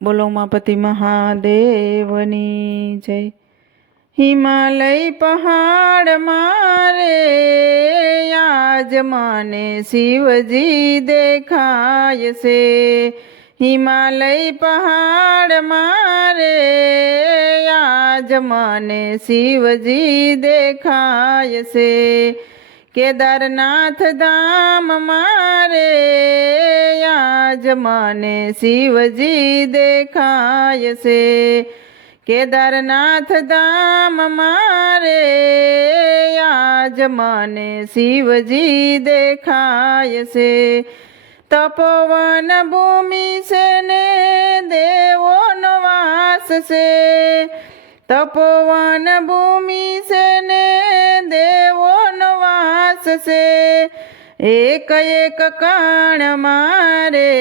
બોલો ઉમાપતિ મહાદેવની જય। હિમાલય પહાડ મારે આજ મને શિવજી દેખાય છે। હિમાલય પહાડ મારે આજ મને શિવજી દેખાય છે। કેદારનાથ ધામ મારે આજ મને શિવજી દેખાય છે। કેદારનાથ ધામ મારે આજ મને શિવજી દેખાય છે। તપોવન ભૂમિ છે ને દેવોનો વાસ છે। તપોવન ભૂમિ છે ને દેવોનો વાસ છે। એક એક કણ મારે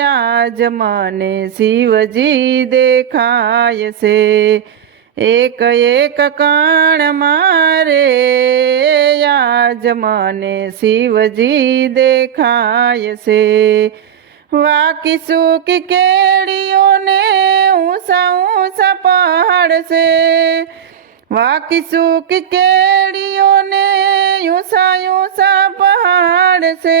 આજ મને શિવજી દેખાય છે। એક એક કણ મારે આજ મને શિવજી દેખાય છે। વાકી સૂકી કેડીઓને ઊંચા ઊંચા પહાડ છે। વાકી સૂકી કેડીઓને ઊંચા ઊંચા પહાડ છે।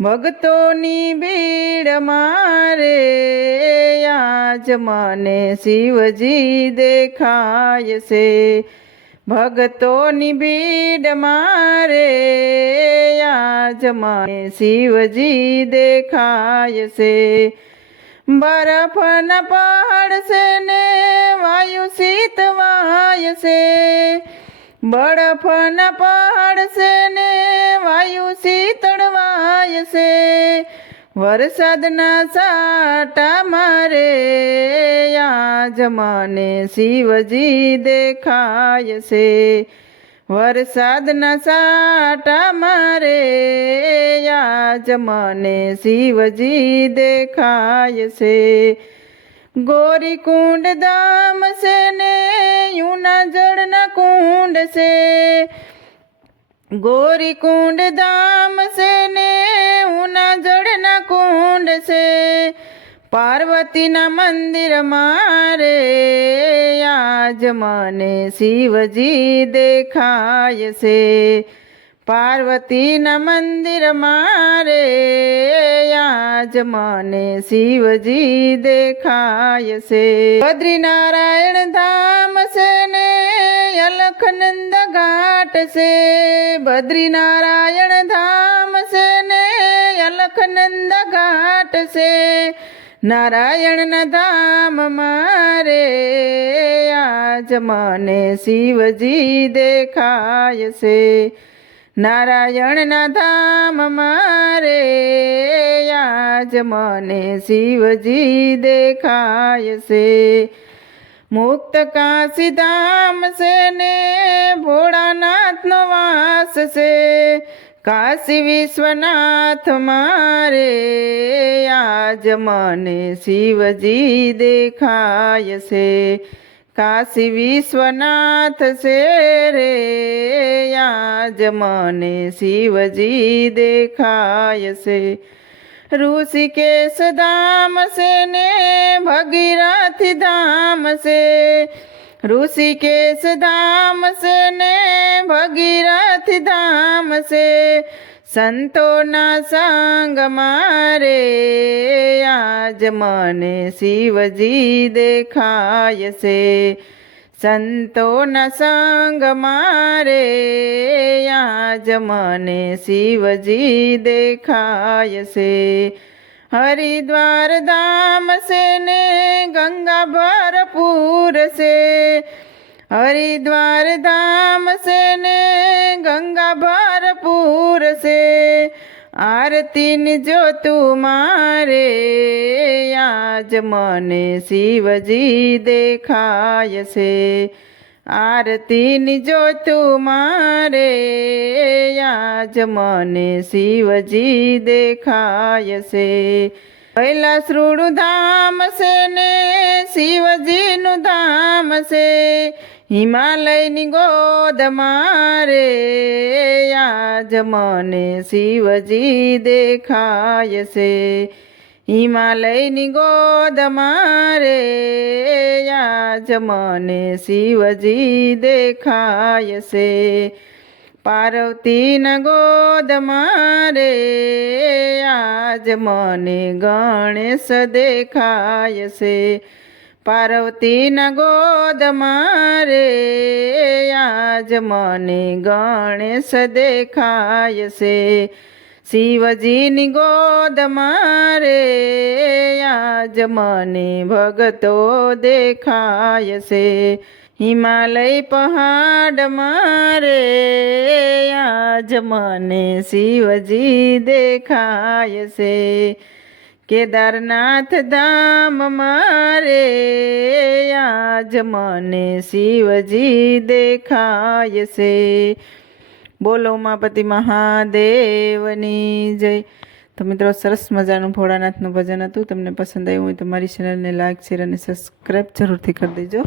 ભક્તોની ભીડ મારે આજ મને શિવજી દેખાય છે। ભક્તોની ભીડ મારે આજ મને શિવજી દેખાય છે। બરફના પહાડ છે ને વાયુ શીતવાય છે। બરફના પહાડ છે ને વાયુ શીતળવાય છે। વરસાદના છાંટા મારે આજ મને શિવજી દેખાય છે। વરસાદના છાંટા મારે આજ મને શિવજી દેખાય છે। ગોરીકુંડ ધામ છે ને યુના જળના કુંડ છે। ગોરીકુંડ ધામ છે ને ઉના જળના કુંડ છે। પાર્વતીના મંદિર મારે આજ મને શિવજી દેખાય છે। પાર્વતીના મંદિર મારે આજ મને શિવજી દેખાય છે। બદ્રીનારાયણ ધામ છે ને અલખનંદ ઘાટ છે। બદ્રીનારાયણ ધામ છે ને અલખનંદ ઘાટ છે। નારાયણના ધામ મારે આજ મને શિવજી દેખાય છે। નારાયણના ધામ મારે આજ મને શિવજી દેખાય છે। મુક્ત કાશી ધામ છે ને ભોળાનાથનો વાસ છે। કાશી વિશ્વનાથ મારે આજ મને શિવજી દેખાય છે। કાશી વિશ્વનાથ છે રે આજ મને શિવજી દેખાય છે। ઋષિકેશ ધામ છે ને ભગીરથ ધામ છે। ઋષિકેશ ધામ છે ને ભગીરથ ધામ છે। સંતોના સંગ મારે આજ મને શિવજી દેખાય છે। સંતોના સંગ મારે આજ મને શિવજી દેખાય છે। હરિદ્વાર ધામ છે ને ગંગા ભરપૂર છે। હરિદ્વાર ધામ છે ને ગંગા ભરપૂર છે। આરતીની જોતું મારે આજ મને શિવજી દેખાય છે। આરતીની જોતું મારે આજ મને શિવજી દેખાય છે। કૈલાસરૂડ ધામ છે ને શિવજીનું ધામ છે। હિમાલયની ગોદ મારે આજ મને શિવજી દેખાય છે। હિમાલયની ગોદમાં રે આજ મને શિવજી દેખાય છે. પાર્વતીના ગોદમાં રે આજ મને ગણેશ દેખાય છે. પાર્વતીના ગોદમાં રે આજ મને ગણેશ દેખાય છે. શિવજીની ગોદમાં રે આજ મને ભગતો દેખાય છે. હિમાલય પહાડમાં રે આજ મને શિવજી દેખાય છે. કેદારનાથ ધામમાં રે આજ મને શિવજી દેખાય છે. બોલો ઉમાપતિ મહાદેવની જય. તો મિત્રો, સરસ મજાનું ભોળાનાથનું ભજન હતું. તમને પસંદ આવ્યું હોય તો મારી ચેનલને લાઈક, શેર અને સબસ્ક્રાઈબ જરૂરથી કરી દેજો.